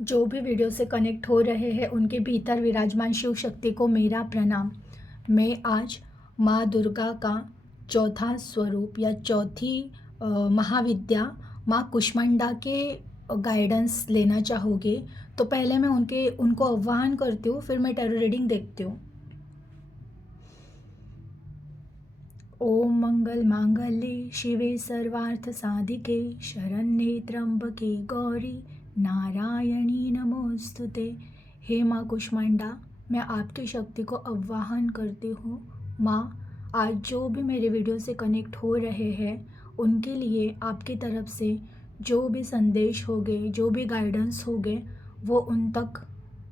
जो भी वीडियो से कनेक्ट हो रहे हैं उनके भीतर विराजमान शिव शक्ति को मेरा प्रणाम। मैं आज माँ दुर्गा का चौथा स्वरूप या चौथी महाविद्या माँ कुष्मांडा के गाइडेंस लेना चाहूँगी। तो पहले मैं उनको आह्वान करती हूँ, फिर मैं टैरो रीडिंग देखती हूँ। ओम मंगल मांगल्ये शिवे सर्वार्थ साधिके शरण्ये त्र्यंबके गौरी नारायणी नमोस्तुते। हे माँ कुष्मांडा, मैं आपकी शक्ति को आह्वान करती हूँ। माँ, आज जो भी मेरे वीडियो से कनेक्ट हो रहे हैं उनके लिए आपकी तरफ से जो भी संदेश होंगे, जो भी गाइडेंस होंगे, वो उन तक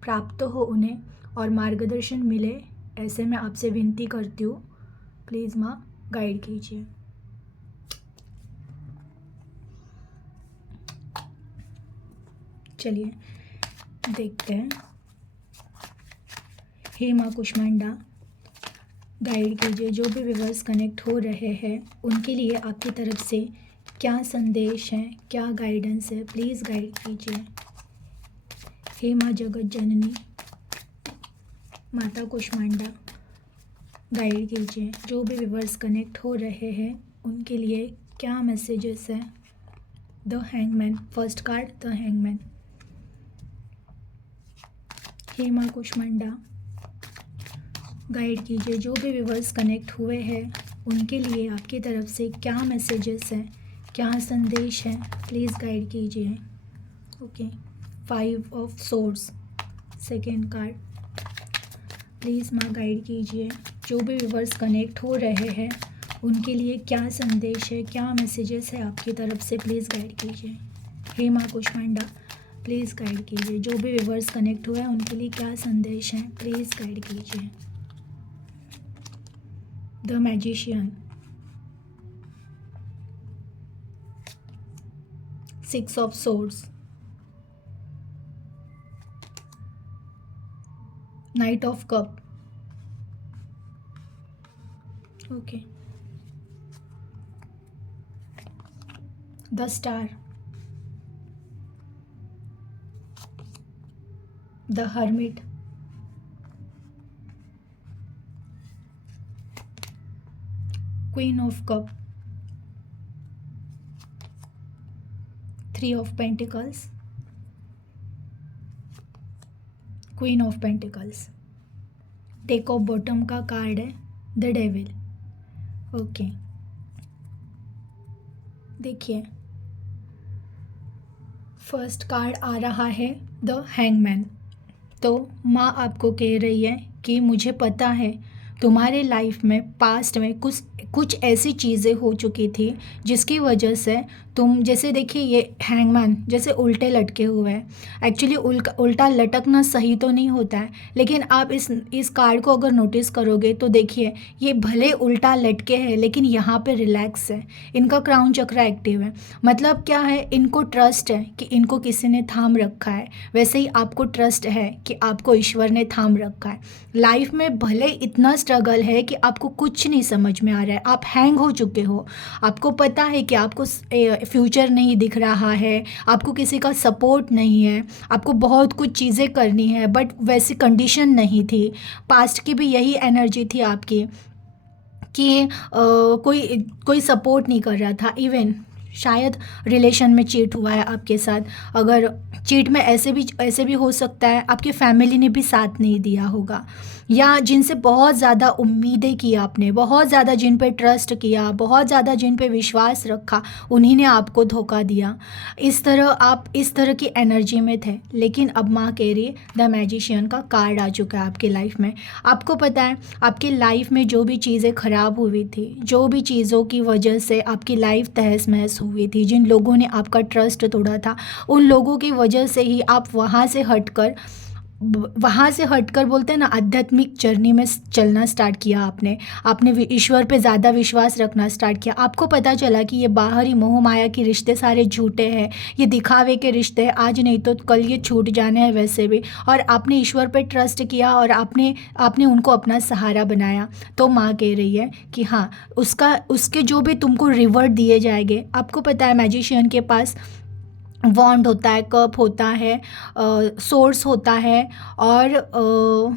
प्राप्त हो उन्हें और मार्गदर्शन मिले, ऐसे मैं आपसे विनती करती हूँ। प्लीज़ माँ, गाइड कीजिए। चलिए देखते हैं। हे माँ कुष्मांडा, गाइड कीजिए। जो भी व्यूअर्स कनेक्ट हो रहे हैं उनके लिए आपकी तरफ से क्या संदेश है, क्या गाइडेंस है, प्लीज़ गाइड कीजिए। हे माँ जगत जननी माता कुष्मांडा, गाइड कीजिए। जो भी व्यूअर्स कनेक्ट हो रहे हैं उनके लिए क्या मैसेजेस है। The hangman, first card the hangman. हे माँ कुष्मांडा, गाइड कीजिए। जो भी व्यूअर्स कनेक्ट हुए हैं उनके लिए आपकी तरफ से क्या मैसेजेस हैं, क्या संदेश है, प्लीज़ गाइड कीजिए। Okay, 5 of swords, second card. Please माँ गाइड कीजिए। जो भी व्यूअर्स कनेक्ट हो रहे हैं उनके लिए क्या संदेश है, क्या मैसेजेस है आपकी तरफ से, प्लीज़ गाइड कीजिए। हे माँ कुष्मांडा, प्लीज़ गाइड कीजिए। जो भी व्यूअर्स कनेक्ट हुए हैं उनके लिए क्या संदेश है, प्लीज़ गाइड कीजिए। The magician, 6 of swords, knight of cup. Okay, the star, the hermit, queen of cup, 3 of pentacles, queen of pentacles. Take off bottom का कार्ड है द डेविल। ओके, देखिए फर्स्ट कार्ड आ रहा है the hangman. तो माँ आपको कह रही है कि मुझे पता है तुम्हारे लाइफ में पास्ट में कुछ कुछ ऐसी चीज़ें हो चुकी थी जिसकी वजह से तुम, जैसे देखिए ये हैंगमैन जैसे उल्टे लटके हुए हैं। एक्चुअली उल्टा लटकना सही तो नहीं होता है, लेकिन आप इस कार्ड को अगर नोटिस करोगे तो देखिए ये भले उल्टा लटके हैं लेकिन यहाँ पे रिलैक्स है। इनका क्राउन चक्र एक्टिव है। मतलब क्या है, इनको ट्रस्ट है कि इनको किसी ने थाम रखा है। वैसे ही आपको ट्रस्ट है कि आपको ईश्वर ने थाम रखा है। लाइफ में भले इतना स्ट्रगल है कि आपको कुछ नहीं समझ में आ रहा है, आप हैंग हो चुके हो, आपको पता है कि आपको फ्यूचर नहीं दिख रहा है, आपको किसी का सपोर्ट नहीं है, आपको बहुत कुछ चीज़ें करनी है बट वैसी कंडीशन नहीं थी। पास्ट की भी यही एनर्जी थी आपकी कि कोई कोई सपोर्ट नहीं कर रहा था। इवन शायद रिलेशन में चीट हुआ है आपके साथ। अगर चीट में ऐसे भी हो सकता है आपकी फैमिली ने भी साथ नहीं दिया होगा, या जिनसे बहुत ज़्यादा उम्मीदें की आपने, बहुत ज़्यादा जिन पे ट्रस्ट किया, बहुत ज़्यादा जिन पे विश्वास रखा, उन्हीं ने आपको धोखा दिया। आप इस तरह की एनर्जी में थे। लेकिन अब माँ कह रही है द मैजिशियन का कार्ड आ चुका है आपकी लाइफ में। आपको पता है आपकी लाइफ में जो भी चीज़ें ख़राब हुई थी, जो भी चीज़ों की वजह से आपकी लाइफ तहस महस हुई थी, जिन लोगों ने आपका ट्रस्ट तोड़ा था, उन लोगों की वजह से ही आप वहाँ से हटकर बोलते हैं ना, आध्यात्मिक जर्नी में चलना स्टार्ट किया आपने। ईश्वर पे ज़्यादा विश्वास रखना स्टार्ट किया। आपको पता चला कि ये बाहरी मोह माया के रिश्ते सारे झूठे हैं, ये दिखावे के रिश्ते हैं, आज नहीं तो कल ये छूट जाने हैं वैसे भी। और आपने ईश्वर पे ट्रस्ट किया और आपने उनको अपना सहारा बनाया। तो माँ कह रही है कि हाँ, उसके जो भी तुमको रिवॉर्ड दिए जाएंगे। आपको पता है मैजिशियन के पास वॉन्ड होता है, कप होता है, सोर्स होता है, और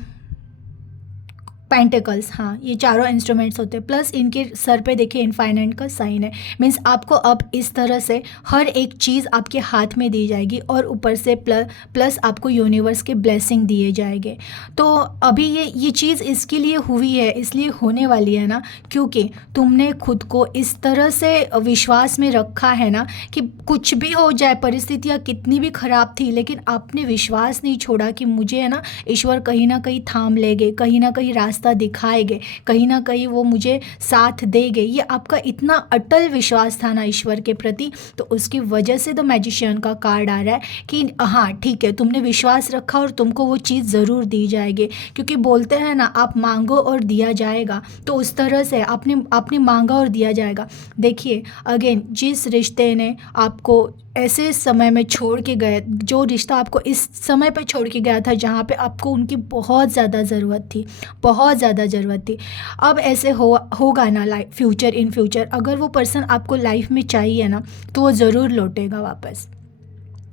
पेंटिकल्स, हाँ, ये चारों इंस्ट्रूमेंट्स होते हैं। प्लस इनके सर पे देखिए इनफाइनाइट का साइन है। मीन्स आपको अब इस तरह से हर एक चीज़ आपके हाथ में दी जाएगी, और ऊपर से प्लस आपको यूनिवर्स के ब्लेसिंग दिए जाएंगे। तो अभी ये चीज़ इसके लिए हुई है, इसलिए होने वाली है ना, क्योंकि तुमने खुद को इस तरह से विश्वास में रखा है ना कि कुछ भी हो जाए, परिस्थितियाँ कितनी भी ख़राब थी, लेकिन आपने विश्वास नहीं छोड़ा कि मुझे है ना ईश्वर कहीं ना कहीं थाम लेंगे, कहीं ना कहीं रास्ता दिखाएंगे, कहीं ना कहीं वो मुझे साथ देंगे। ये आपका इतना अटल विश्वास था ना ईश्वर के प्रति, तो उसकी वजह से द मैजिशियन का कार्ड आ रहा है कि हाँ ठीक है, तुमने विश्वास रखा और तुमको वो चीज़ ज़रूर दी जाएगी। क्योंकि बोलते हैं ना, आप मांगो और दिया जाएगा, तो उस तरह से आपने आपने मांगा और दिया जाएगा। देखिए अगेन, जिस रिश्ते ने आपको ऐसे समय में छोड़ के गए, जो रिश्ता आपको इस समय पे छोड़ के गया था जहाँ पे आपको उनकी बहुत ज़्यादा ज़रूरत थी, बहुत ज़्यादा ज़रूरत थी, अब ऐसे होगा ना लाइफ फ्यूचर, इन फ्यूचर अगर वो पर्सन आपको लाइफ में चाहिए ना, तो वो ज़रूर लौटेगा वापस।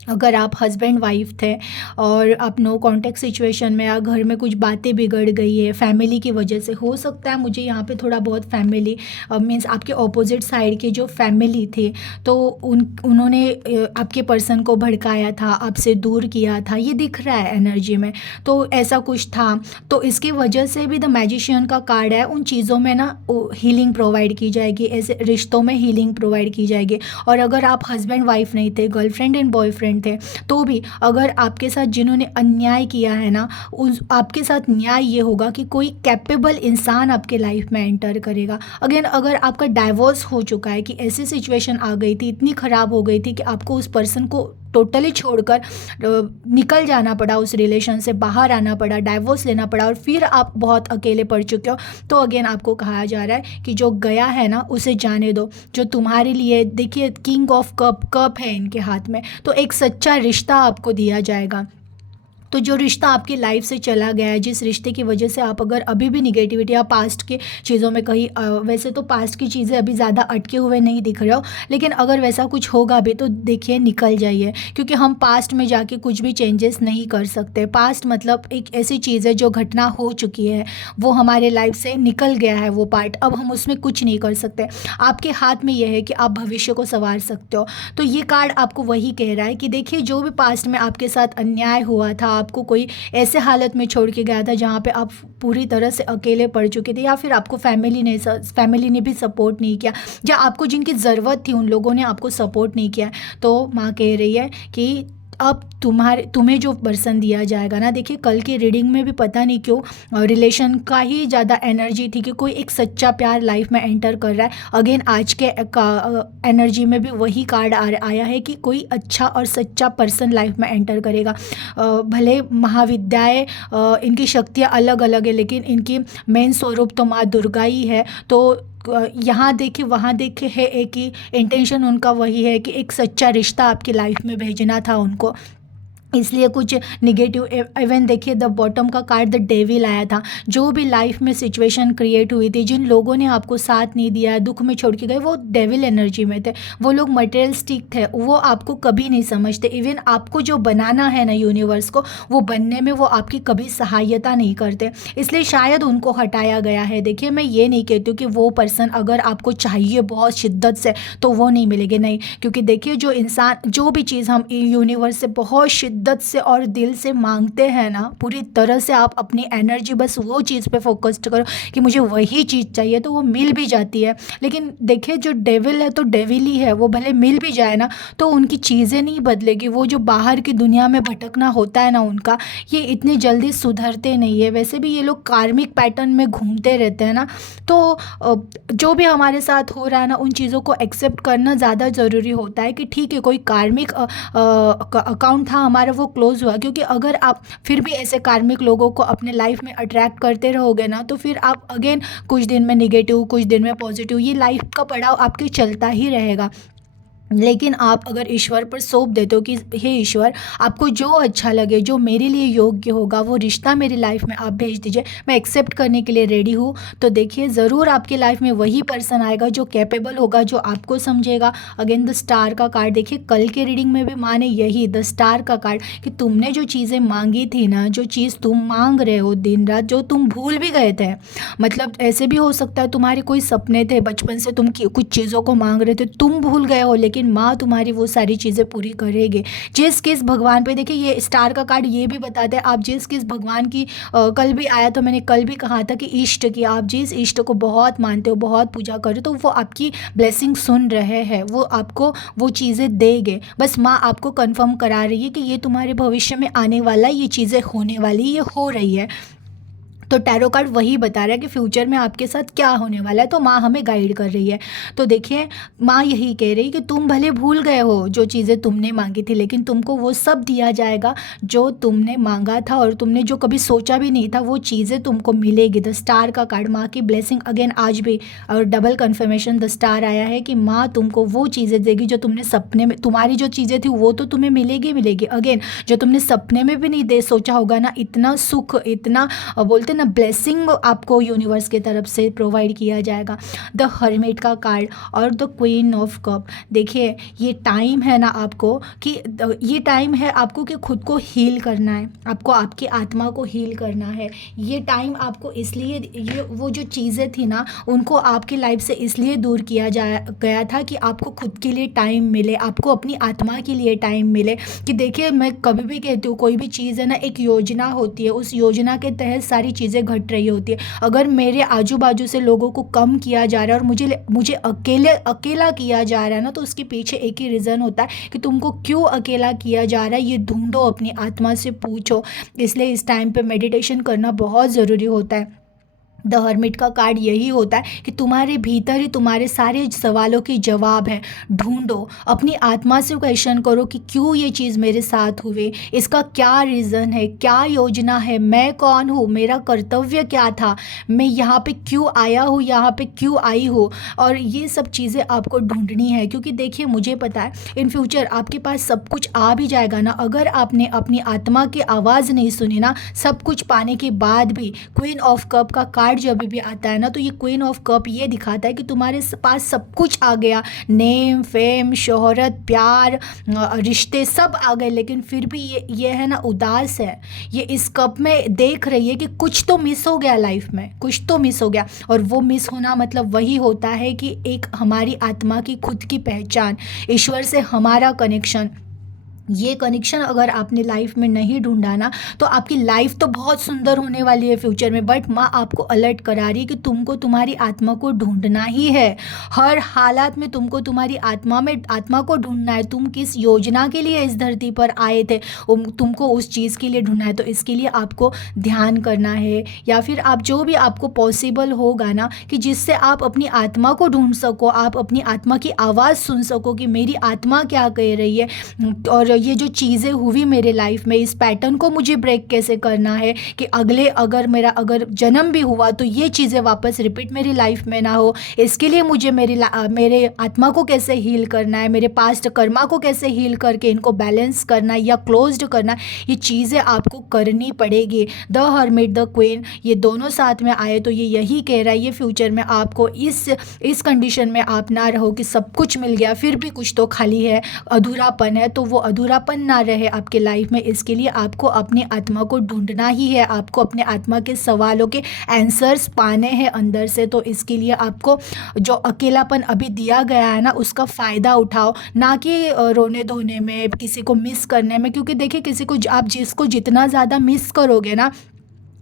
अगर आप हस्बैंड वाइफ थे और आप नो कांटेक्ट सिचुएशन में, या घर में कुछ बातें बिगड़ गई है फैमिली की वजह से, हो सकता है मुझे यहाँ पे थोड़ा बहुत फैमिली मीन्स आपके ऑपोजिट साइड के जो फैमिली थे, तो उन्होंने आपके पर्सन को भड़काया था, आपसे दूर किया था, ये दिख रहा है एनर्जी में। तो ऐसा कुछ था, तो इसकी वजह से भी द मैजिशियन का कार्ड है, उन चीज़ों में ना हीलिंग प्रोवाइड की जाएगी, ऐसे रिश्तों में हीलिंग प्रोवाइड की जाएगी। और अगर आप हस्बैंड वाइफ नहीं थे, गर्लफ्रेंड एंड बॉयफ्रेंड थे, तो भी अगर आपके साथ जिन्होंने अन्याय किया है ना, उस आपके साथ न्याय ये होगा कि कोई कैपेबल इंसान आपके लाइफ में एंटर करेगा। अगेन, अगर आपका डाइवोर्स हो चुका है, कि ऐसी सिचुएशन आ गई थी, इतनी ख़राब हो गई थी कि आपको उस पर्सन को टोटली छोड़कर निकल जाना पड़ा, उस रिलेशन से बाहर आना पड़ा, डाइवोर्स लेना पड़ा, और फिर आप बहुत अकेले पड़ चुके हो, तो अगेन आपको कहा जा रहा है कि जो गया है ना उसे जाने दो। जो तुम्हारे लिए, देखिए किंग ऑफ कप है इनके हाथ में, तो एक सच्चा रिश्ता आपको दिया जाएगा। तो जो रिश्ता आपकी लाइफ से चला गया है, जिस रिश्ते की वजह से आप अगर अभी भी निगेटिविटी या पास्ट के चीज़ों में कहीं वैसे तो पास्ट की चीज़ें अभी ज़्यादा अटके हुए नहीं दिख रहे हो, लेकिन अगर वैसा कुछ होगा भी तो देखिए निकल जाइए, क्योंकि हम पास्ट में जाके कुछ भी चेंजेस नहीं कर सकते। पास्ट मतलब एक ऐसी चीज़ है जो घटना हो चुकी है, वो हमारे लाइफ से निकल गया है वो पार्ट, अब हम उसमें कुछ नहीं कर सकते। आपके हाथ में यह है कि आप भविष्य को संवार सकते हो। तो ये कार्ड आपको वही कह रहा है कि देखिए, जो भी पास्ट में आपके साथ अन्याय हुआ था, आपको कोई ऐसे हालत में छोड़ के गया था जहाँ पे आप पूरी तरह से अकेले पड़ चुके थे, या फिर आपको फैमिली ने भी सपोर्ट नहीं किया, या आपको जिनकी ज़रूरत थी उन लोगों ने आपको सपोर्ट नहीं किया, तो माँ कह रही है कि अब तुम्हें जो पर्सन दिया जाएगा ना, देखिए कल की रीडिंग में भी पता नहीं क्यों रिलेशन का ही ज़्यादा एनर्जी थी, कि कोई एक सच्चा प्यार लाइफ में एंटर कर रहा है। अगेन आज के एनर्जी में भी वही कार्ड आया है कि कोई अच्छा और सच्चा पर्सन लाइफ में एंटर करेगा। भले महाविद्याएं इनकी शक्तियाँ अलग अलग है, लेकिन इनकी मेन स्वरूप तो माँ दुर्गा ही है। तो यहाँ देखे वहाँ देखे है, एक ही इंटेंशन उनका वही है कि एक सच्चा रिश्ता आपकी लाइफ में भेजना था उनको, इसलिए कुछ निगेटिव इवन देखिए द बॉटम का कार्ड द डेविल आया था। जो भी लाइफ में सिचुएशन क्रिएट हुई थी, जिन लोगों ने आपको साथ नहीं दिया है, दुख में छोड़ के गए, वो डेविल एनर्जी में थे, वो लोग मटेरियलिस्टिक थे, वो आपको कभी नहीं समझते। इवन आपको जो बनाना है ना यूनिवर्स को, वो बनने में वो आपकी कभी सहायता नहीं करते, इसलिए शायद उनको हटाया गया है। देखिए मैं ये नहीं कहती हूँ कि वो पर्सन अगर आपको चाहिए बहुत शिद्दत से तो वो नहीं मिलेंगे, नहीं, क्योंकि देखिए जो इंसान, जो भी चीज़ हम यूनिवर्स से बहुत शिद्दत से और दिल से मांगते हैं ना, पूरी तरह से आप अपनी एनर्जी बस वो चीज़ पे फोकस्ड करो कि मुझे वही चीज़ चाहिए, तो वो मिल भी जाती है। लेकिन देखिए जो डेविल है तो डेविल ही है, वो भले मिल भी जाए ना तो उनकी चीज़ें नहीं बदलेगी, वो जो बाहर की दुनिया में भटकना होता है ना उनका, ये इतनी जल्दी सुधरते नहीं है। वैसे भी ये लोग कार्मिक पैटर्न में घूमते रहते हैं ना, तो जो भी हमारे साथ हो रहा है ना, उन चीज़ों को एक्सेप्ट करना ज़्यादा ज़रूरी होता है कि ठीक है, कोई कार्मिक अकाउंट था हमारा, वो क्लोज हुआ। क्योंकि अगर आप फिर भी ऐसे कार्मिक लोगों को अपने लाइफ में अट्रैक्ट करते रहोगे ना, तो फिर आप अगेन कुछ दिन में निगेटिव, कुछ दिन में पॉजिटिव, ये लाइफ का पड़ाव आपके चलता ही रहेगा। लेकिन आप अगर ईश्वर पर सौंप देते हो कि हे ईश्वर, आपको जो अच्छा लगे, जो मेरे लिए योग्य होगा, वो रिश्ता मेरी लाइफ में आप भेज दीजिए, मैं एक्सेप्ट करने के लिए रेडी हूँ। तो देखिए ज़रूर आपकी लाइफ में वही पर्सन आएगा जो कैपेबल होगा, जो आपको समझेगा। अगेन द स्टार का कार्ड देखिए, कल के रीडिंग में भी माने यही द स्टार का कार्ड कि तुमने जो चीज़ें मांगी थी ना, जो चीज़ तुम मांग रहे हो दिन रात, जो तुम भूल भी गए थे, मतलब ऐसे भी हो सकता है तुम्हारे कोई सपने थे बचपन से, तुम कुछ चीज़ों को मांग रहे थे, तुम भूल गए हो, लेकिन माँ तुम्हारी वो सारी चीज़ें पूरी करेगी। जिस किस भगवान पे, देखिए ये स्टार का कार्ड ये भी बताता है, आप जिस किस भगवान की कल भी आया, तो मैंने कल भी कहा था कि इष्ट की, आप जिस इष्ट को बहुत मानते हो, बहुत पूजा करो, तो वो आपकी ब्लेसिंग सुन रहे हैं, वो आपको वो चीज़ें देंगे। बस माँ आपको कंफर्म करा रही है कि ये तुम्हारे भविष्य में आने वाला, ये चीज़ें होने वाली, ये हो रही है। तो टैरो कार्ड वही बता रहा है कि फ्यूचर में आपके साथ क्या होने वाला है, तो माँ हमें गाइड कर रही है। तो देखिए माँ यही कह रही कि तुम भले भूल गए हो जो चीज़ें तुमने मांगी थी, लेकिन तुमको वो सब दिया जाएगा जो तुमने मांगा था, और तुमने जो कभी सोचा भी नहीं था, वो चीज़ें तुमको मिलेगी। द स्टार का कार्ड, माँ की ब्लेसिंग अगेन आज भी, और डबल कन्फर्मेशन द स्टार आया है कि माँ तुमको वो चीज़ें देगी जो तुमने सपने में, तुम्हारी जो चीज़ें थी वो तो तुम्हें मिलेगी मिलेगी, अगेन जो तुमने सपने में भी नहीं दे सोचा होगा ना, इतना सुख, इतना बोलते ना ब्लेसिंग आपको यूनिवर्स की तरफ से प्रोवाइड किया जाएगा। द हर्मिट का कार्ड और द क्वीन ऑफ कप, देखिए ये टाइम है ना आपको कि ये टाइम है आपको कि खुद को हील करना है, आपको आपकी आत्मा को हील करना है। ये टाइम आपको इसलिए, ये वो जो चीज़ें थी ना, उनको आपकी लाइफ से इसलिए दूर किया गया था कि आपको खुद के लिए टाइम मिले, आपको अपनी आत्मा के लिए टाइम मिले। कि देखिए मैं कभी भी कहती हूँ, कोई भी चीज़ है ना, एक योजना होती है, उस योजना के तहत सारी चीज़ें घट रही होती है। अगर मेरे आजू बाजू से लोगों को कम किया जा रहा है और मुझे मुझे अकेला किया जा रहा है ना, तो उसके पीछे एक ही रीज़न होता है कि तुमको क्यों अकेला किया जा रहा है, ये ढूंढो, अपनी आत्मा से पूछो। इसलिए इस टाइम पे मेडिटेशन करना बहुत ज़रूरी होता है। द हर्मिट का कार्ड यही होता है कि तुम्हारे भीतर ही तुम्हारे सारे सवालों के जवाब हैं। ढूंढो, अपनी आत्मा से क्वेश्चन करो कि क्यों ये चीज़ मेरे साथ हुई, इसका क्या रीज़न है, क्या योजना है, मैं कौन हूँ, मेरा कर्तव्य क्या था, मैं यहाँ पे क्यों आया हूँ, यहाँ पे क्यों आई हूँ। और ये सब चीज़ें आपको ढूंढनी है, क्योंकि देखिए मुझे पता है इन फ्यूचर आपके पास सब कुछ आ भी जाएगा ना, अगर आपने अपनी आत्मा की आवाज़ नहीं सुनी ना, सब कुछ पाने के बाद भी। क्वीन ऑफ कप का कार्ड जब भी आता है ना, तो ये क्वीन ऑफ कप ये दिखाता है कि तुम्हारे पास सब कुछ आ गया, नेम, फेम, शोहरत, प्यार, रिश्ते सब आ गए, लेकिन फिर भी ये है ना उदास है। ये इस कप में देख रही है कि कुछ तो मिस हो गया लाइफ में, कुछ तो मिस हो गया। और वो मिस होना मतलब वही होता है कि एक हमारी आत्मा की खुद की पहचान, ईश्वर से हमारा कनेक्शन। ये कनेक्शन अगर आपने लाइफ में नहीं ढूंढा ना, तो आपकी लाइफ तो बहुत सुंदर होने वाली है फ्यूचर में, बट माँ आपको अलर्ट करा रही है कि तुमको तुम्हारी आत्मा को ढूंढना ही है। हर हालात में तुमको तुम्हारी आत्मा को ढूंढना है। तुम किस योजना के लिए इस धरती पर आए थे, तुमको उस चीज़ के लिए ढूंढना है। तो इसके लिए आपको ध्यान करना है, या फिर आप जो भी आपको पॉसिबल होगा ना, कि जिससे आप अपनी आत्मा को ढूंढ सको, आप अपनी आत्मा की आवाज़ सुन सको कि मेरी आत्मा क्या कह रही है, और ये जो चीज़ें हुई मेरे लाइफ में, इस पैटर्न को मुझे ब्रेक कैसे करना है कि अगर जन्म भी हुआ तो ये चीज़ें वापस रिपीट मेरी लाइफ में ना हो। इसके लिए मुझे मेरे आत्मा को कैसे हील करना है, मेरे पास्ट कर्मा को कैसे हील करके इनको बैलेंस करना है या क्लोज्ड करना है, ये चीज़ें आपको करनी पड़ेगी। द हर्मिट, द क्वीन, ये दोनों साथ में आए तो ये यही कह रहा है, ये फ्यूचर में आपको इस कंडीशन में आप ना रहो कि सब कुछ मिल गया फिर भी कुछ तो खाली है, अधूरापन है, तो वो अधूरापन ना रहे आपके लाइफ में। इसके लिए आपको अपनी आत्मा को ढूंढना ही है, आपको अपने आत्मा के सवालों के आंसर्स पाने हैं अंदर से। तो इसके लिए आपको जो अकेलापन अभी दिया गया है ना, उसका फ़ायदा उठाओ, ना कि रोने धोने में, किसी को मिस करने में। क्योंकि देखिए किसी को आप जिसको जितना ज़्यादा मिस करोगे ना,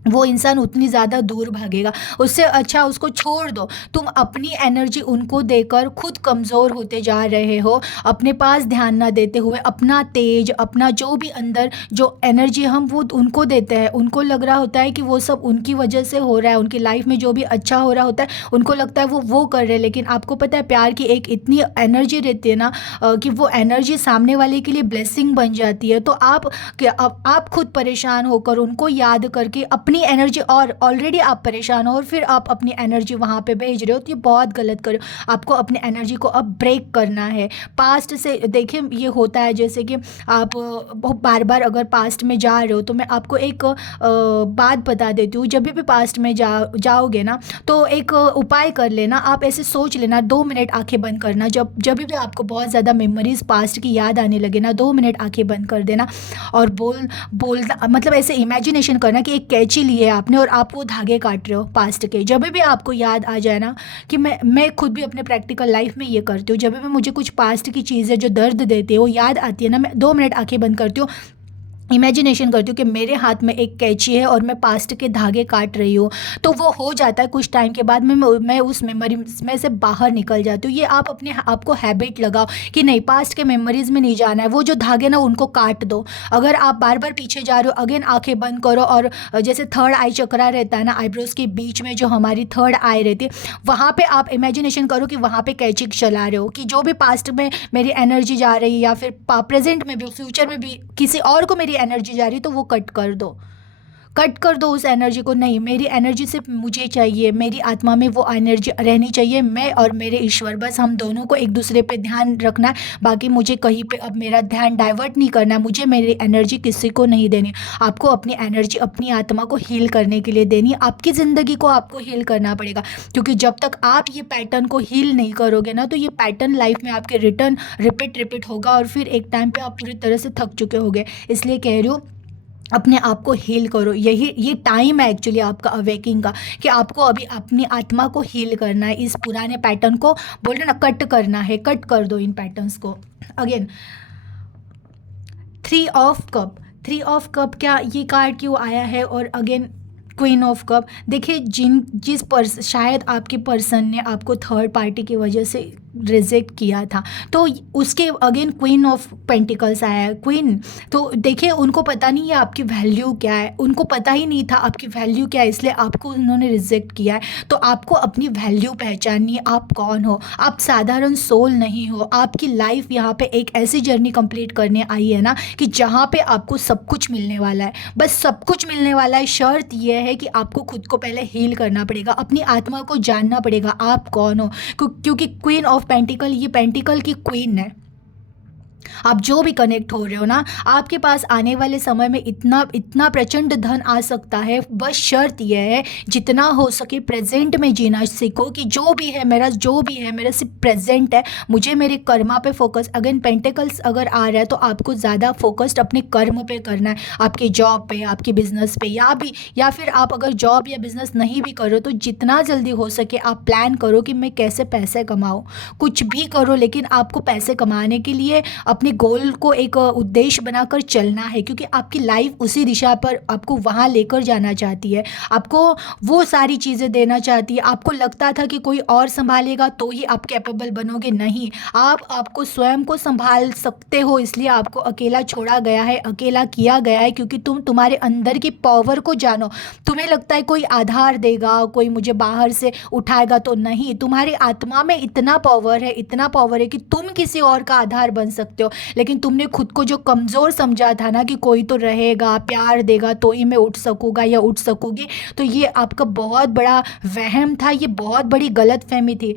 वो इंसान उतनी ज़्यादा दूर भागेगा। उससे अच्छा उसको छोड़ दो। तुम अपनी एनर्जी उनको देकर खुद कमज़ोर होते जा रहे हो, अपने पास ध्यान ना देते हुए अपना तेज, अपना जो भी अंदर जो एनर्जी हम वो उनको देते हैं। उनको लग रहा होता है कि वो सब उनकी वजह से हो रहा है, उनकी लाइफ में जो भी अच्छा हो रहा होता है उनको लगता है वो कर रहे हैं। लेकिन आपको पता है प्यार की एक इतनी एनर्जी रहती है ना, कि वो एनर्जी सामने वाले के लिए ब्लेसिंग बन जाती है। तो आप खुद परेशान होकर उनको याद करके अपनी अपनी एनर्जी, और ऑलरेडी आप परेशान हो और फिर आप अपनी एनर्जी वहाँ पे भेज रहे हो, तो ये बहुत गलत कर रहे हो। आपको अपनी एनर्जी को अब ब्रेक करना है। पास्ट से देखिए ये होता है, जैसे कि आप बार बार अगर पास्ट में जा रहे हो, तो मैं आपको एक बात बता देती हूँ। जब भी पास्ट में जाओगे ना, तो एक उपाय कर लेना। आप ऐसे सोच लेना, 2 मिनट आंखें बंद करना। जब भी आपको बहुत ज़्यादा मेमोरीज पास्ट की याद आने लगे ना, 2 मिनट आंखें बंद कर देना और बोलना, मतलब ऐसे इमेजिनेशन करना कि एक कैंची ली है आपने और आप वो धागे काट रहे हो पास्ट के। जब भी आपको याद आ जाए ना, कि मैं खुद भी अपने प्रैक्टिकल लाइफ में ये करती हूँ, जब भी मुझे कुछ पास्ट की चीज़ें जो दर्द देती है वो याद आती है ना, मैं 2 मिनट आंखें बंद करती हूँ, इमेजिनेशन करती हूँ कि मेरे हाथ में एक कैंची है और मैं पास्ट के धागे काट रही हूँ। तो वो हो जाता है कुछ टाइम के बाद मैं उस मेमोरी में से बाहर निकल जाती हूँ। ये आप अपने आपको हैबिट लगाओ कि नहीं, पास्ट के मेमोरीज में नहीं जाना है। वो जो धागे ना उनको काट दो। अगर आप बार बार पीछे जा रहे हो, अगेन आंखें बंद करो और जैसे थर्ड आई चक्रा रहता है ना, आईब्रोज के बीच में जो हमारी थर्ड आई रहती है, वहाँ पे आप इमेजिनेशन करो कि वहाँ पे कैंची चला रहे हो, कि जो भी पास्ट में मेरी एनर्जी जा रही है या फिर प्रेजेंट में भी फ्यूचर में भी किसी और को मेरी एनर्जी जा रही, तो वो कट कर दो। कट कर दो उस एनर्जी को। नहीं, मेरी एनर्जी सिर्फ मुझे चाहिए, मेरी आत्मा में वो एनर्जी रहनी चाहिए, मैं और मेरे ईश्वर, बस हम दोनों को एक दूसरे पे ध्यान रखना है। बाकी मुझे कहीं पे अब मेरा ध्यान डाइवर्ट नहीं करना है, मुझे मेरी एनर्जी किसी को नहीं देनी। आपको अपनी एनर्जी अपनी आत्मा को हील करने के लिए देनी, आपकी ज़िंदगी को आपको हील करना पड़ेगा। क्योंकि जब तक आप ये पैटर्न को हील नहीं करोगे ना, तो ये पैटर्न लाइफ में आपके रिपीट होगा और फिर एक टाइम पे आप पूरी तरह से थक चुके होगे। इसलिए कह रही हूँ, अपने आप को हील करो। ये टाइम है एक्चुअली आपका अवेकिंग का, कि आपको अभी अपनी आत्मा को हील करना है। इस पुराने पैटर्न को बोल रहे ना, कट करना है, कट कर दो इन पैटर्न्स को। Again 3 of cup. 3 of cup, क्या ये कार्ड क्यों आया है? और अगेन क्वीन ऑफ कप। देखिए, शायद आपके पर्सन ने आपको थर्ड पार्टी की वजह से रिजेक्ट किया था, तो उसके अगेन क्वीन ऑफ पेंटिकल्स आया है। क्वीन, तो देखिए उनको पता नहीं है आपकी वैल्यू क्या है, उनको पता ही नहीं था आपकी वैल्यू क्या है, इसलिए आपको उन्होंने रिजेक्ट किया है। तो आपको अपनी वैल्यू पहचाननी है, आप कौन हो। आप साधारण सोल नहीं हो। आपकी लाइफ यहाँ पे एक ऐसी जर्नी कंप्लीट करने आई है ना, कि जहाँ पे आपको सब कुछ मिलने वाला है, बस सब कुछ मिलने वाला है। शर्त यह है कि आपको खुद को पहले हील करना पड़ेगा, अपनी आत्मा को जानना पड़ेगा आप कौन हो। क्योंकि क्वीन ऑफ पेंटिकल, ये पेंटिकल की क्वीन है। आप जो भी कनेक्ट हो रहे हो ना, आपके पास आने वाले समय में इतना इतना प्रचंड धन आ सकता है। बस शर्त यह है, जितना हो सके प्रेजेंट में जीना सीखो, कि जो भी है मेरा सिर्फ प्रेजेंट है। मुझे मेरे कर्मा पे फोकस। अगेन पेंटिकल्स अगर आ रहा है, तो आपको ज़्यादा फोकस्ड अपने कर्म पे करना है, आपके जॉब पे, आपके बिजनेस पे, या फिर आप अगर जॉब या बिजनेस नहीं भी करो, तो जितना जल्दी हो सके आप प्लान करो कि मैं कैसे पैसे कमाऊँ। कुछ भी करो, लेकिन आपको पैसे कमाने के लिए अपने गोल को एक उद्देश्य बनाकर चलना है, क्योंकि आपकी लाइफ उसी दिशा पर आपको वहाँ लेकर जाना चाहती है, आपको वो सारी चीज़ें देना चाहती है। आपको लगता था कि कोई और संभालेगा तो ही आप कैपेबल बनोगे, नहीं, आप आपको स्वयं को संभाल सकते हो। इसलिए आपको अकेला छोड़ा गया है, अकेला किया गया है, क्योंकि तुम्हारे अंदर की पावर को जानो। तुम्हें लगता है कोई आधार देगा, कोई मुझे बाहर से उठाएगा, तो नहीं, तुम्हारी आत्मा में इतना पावर है कि तुम किसी और का आधार बन सकते हो। लेकिन तुमने खुद को जो कमज़ोर समझा था ना, कि कोई तो रहेगा, प्यार देगा तो ही मैं उठ सकूँगा या उठ सकूँगी, तो ये आपका बहुत बड़ा वहम था, ये बहुत बड़ी गलतफहमी थी।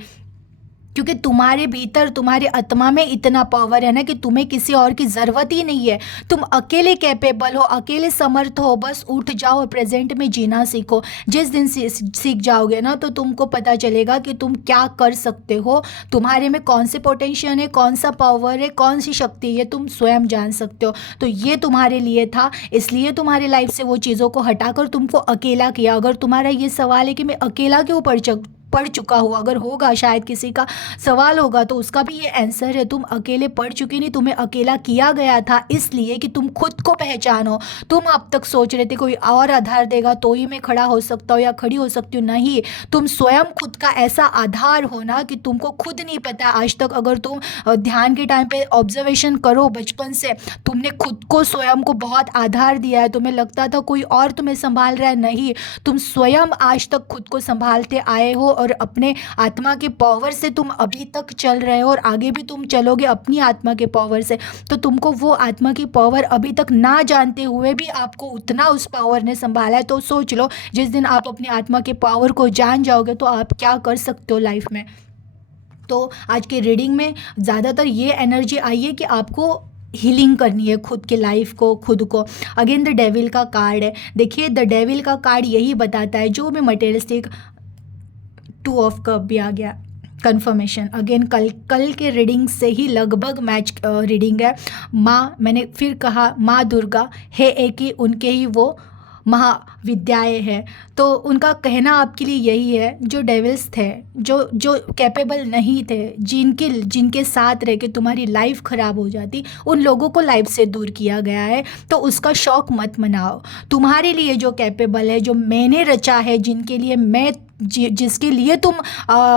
क्योंकि तुम्हारे भीतर, तुम्हारे आत्मा में इतना पावर है ना, कि तुम्हें किसी और की ज़रूरत ही नहीं है। तुम अकेले कैपेबल हो, अकेले समर्थ हो। बस उठ जाओ और प्रेजेंट में जीना सीखो। जिस दिन सीख जाओगे ना, तो तुमको पता चलेगा कि तुम क्या कर सकते हो, तुम्हारे में कौन से पोटेंशियल है, कौन सा पावर है, कौन सी शक्ति है, तुम स्वयं जान सकते हो। तो ये तुम्हारे लिए था, इसलिए तुम्हारी लाइफ से वो चीज़ों को हटाकर तुमको अकेला किया। अगर तुम्हारा ये सवाल है कि मैं अकेला क्यों पढ़ चुका हूँ, अगर होगा, शायद किसी का सवाल होगा, तो उसका भी ये आंसर है, तुम अकेले पढ़ चुके नहीं, तुम्हें अकेला किया गया था, इसलिए कि तुम खुद को पहचानो। तुम अब तक सोच रहे थे कोई और आधार देगा तो ही मैं खड़ा हो सकता हूँ या खड़ी हो सकती हूँ, नहीं, तुम स्वयं खुद का ऐसा आधार हो ना, कि तुमको खुद नहीं पता आज तक। अगर तुम ध्यान के टाइम पे ऑब्जर्वेशन करो, बचपन से तुमने खुद को, स्वयं को बहुत आधार दिया है। तुम्हें लगता था कोई और तुम्हें संभाल रहा है, नहीं, तुम स्वयं आज तक खुद को संभालते आए हो और अपने आत्मा के पावर से तुम अभी तक चल रहे हो और आगे भी तुम चलोगे अपनी आत्मा के पावर से, तो तुमको वो आत्मा की पावर अभी तक ना जानते हुए भी आपको उतना उस पावर ने संभाला है। तो सोच लो, जिस दिन आप अपनी आत्मा के पावर को जान जाओगे तो आप क्या कर सकते हो लाइफ में। तो आज की रीडिंग में ज़्यादातर ये एनर्जी आई है कि आपको हीलिंग करनी है खुद के लाइफ को, खुद को। अगेन द डेविल का कार्ड है। देखिए द डेविल का कार्ड यही बताता है, जो भी मटेरियलिस्टिक, 2 ऑफ कप भी आ गया, कंफर्मेशन। अगेन कल के रीडिंग से ही लगभग मैच रीडिंग है। माँ, मैंने फिर कहा, माँ दुर्गा है एक ही, उनके ही वो महाविद्याएं हैं। तो उनका कहना आपके लिए यही है, जो डेविल्स थे, जो कैपेबल नहीं थे, जिनके साथ रह के तुम्हारी लाइफ ख़राब हो जाती, उन लोगों को लाइफ से दूर किया गया है। तो उसका शौक मत मनाओ। तुम्हारे लिए जो कैपेबल है, जो मैंने रचा है, जिनके लिए मैं जिसके लिए तुम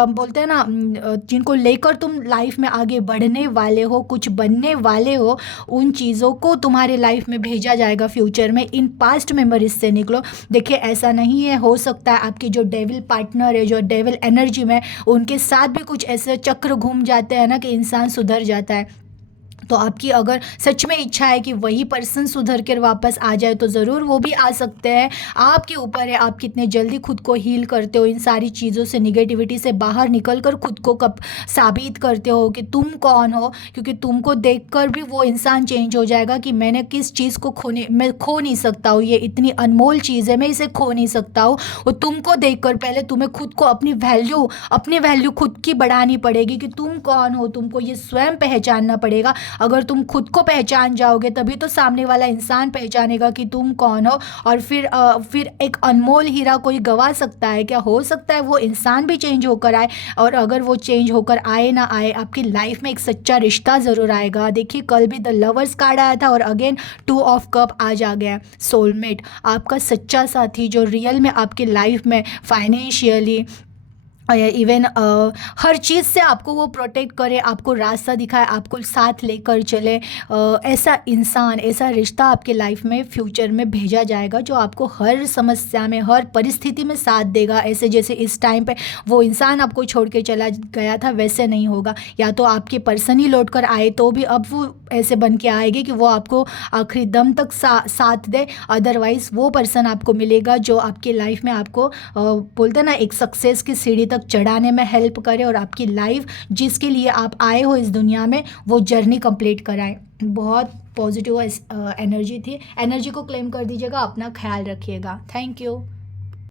बोलते हैं ना, जिनको लेकर तुम लाइफ में आगे बढ़ने वाले हो, कुछ बनने वाले हो, उन चीज़ों को तुम्हारे लाइफ में भेजा जाएगा फ्यूचर में। इन पास्ट मेमोरीज से निकलो। देखिए ऐसा नहीं है, हो सकता है आपके जो डेविल पार्टनर है, जो डेविल एनर्जी में, उनके साथ भी कुछ ऐसे चक्र घूम जाते हैं ना कि इंसान सुधर जाता है। तो आपकी अगर सच में इच्छा है कि वही पर्सन सुधर कर वापस आ जाए तो ज़रूर वो भी आ सकते हैं। आपके ऊपर है, आप कितने जल्दी खुद को हील करते हो, इन सारी चीज़ों से, निगेटिविटी से बाहर निकल कर खुद को कब साबित करते हो कि तुम कौन हो। क्योंकि तुमको देखकर भी वो इंसान चेंज हो जाएगा कि मैंने किस चीज़ को मैं खो नहीं सकता हूँ, ये इतनी अनमोल चीज़ है, मैं इसे खो नहीं सकता हूँ। और तुमको देखकर पहले तुम्हें खुद को अपनी वैल्यू खुद की बढ़ानी पड़ेगी कि तुम कौन हो, तुमको ये स्वयं पहचानना पड़ेगा। अगर तुम खुद को पहचान जाओगे तभी तो सामने वाला इंसान पहचानेगा कि तुम कौन हो। और फिर एक अनमोल हीरा कोई गवा सकता है क्या? हो सकता है वो इंसान भी चेंज होकर आए, और अगर वो चेंज होकर आए ना आए, आपकी लाइफ में एक सच्चा रिश्ता ज़रूर आएगा। देखिए कल भी द लवर्स कार्ड आया था और अगेन 2 ऑफ कप आज आ गया। सोलमेट, आपका सच्चा साथी जो रियल में आपकी लाइफ में फाइनेंशियली, इवन हर चीज़ से आपको वो प्रोटेक्ट करे, आपको रास्ता दिखाए, आपको साथ लेकर चले, ऐसा इंसान, ऐसा रिश्ता आपके लाइफ में फ्यूचर में भेजा जाएगा जो आपको हर समस्या में, हर परिस्थिति में साथ देगा। ऐसे जैसे इस टाइम पे वो इंसान आपको छोड़ के चला गया था, वैसे नहीं होगा। या तो आपके पर्सन ही लौट कर आए तो भी अब वो ऐसे बन के आएगी कि वो आपको आखिरी दम तक साथ दे। अदरवाइज़ वो पर्सन आपको मिलेगा जो आपकी लाइफ में आपको बोलते हैं ना, एक सक्सेस की सीढ़ी तक चढ़ाने में हेल्प करे और आपकी लाइफ जिसके लिए आप आए हो इस दुनिया में, वो जर्नी कंप्लीट कराए। बहुत पॉजिटिव एनर्जी थी। एनर्जी को क्लेम कर दीजिएगा। अपना ख्याल रखिएगा। Thank you.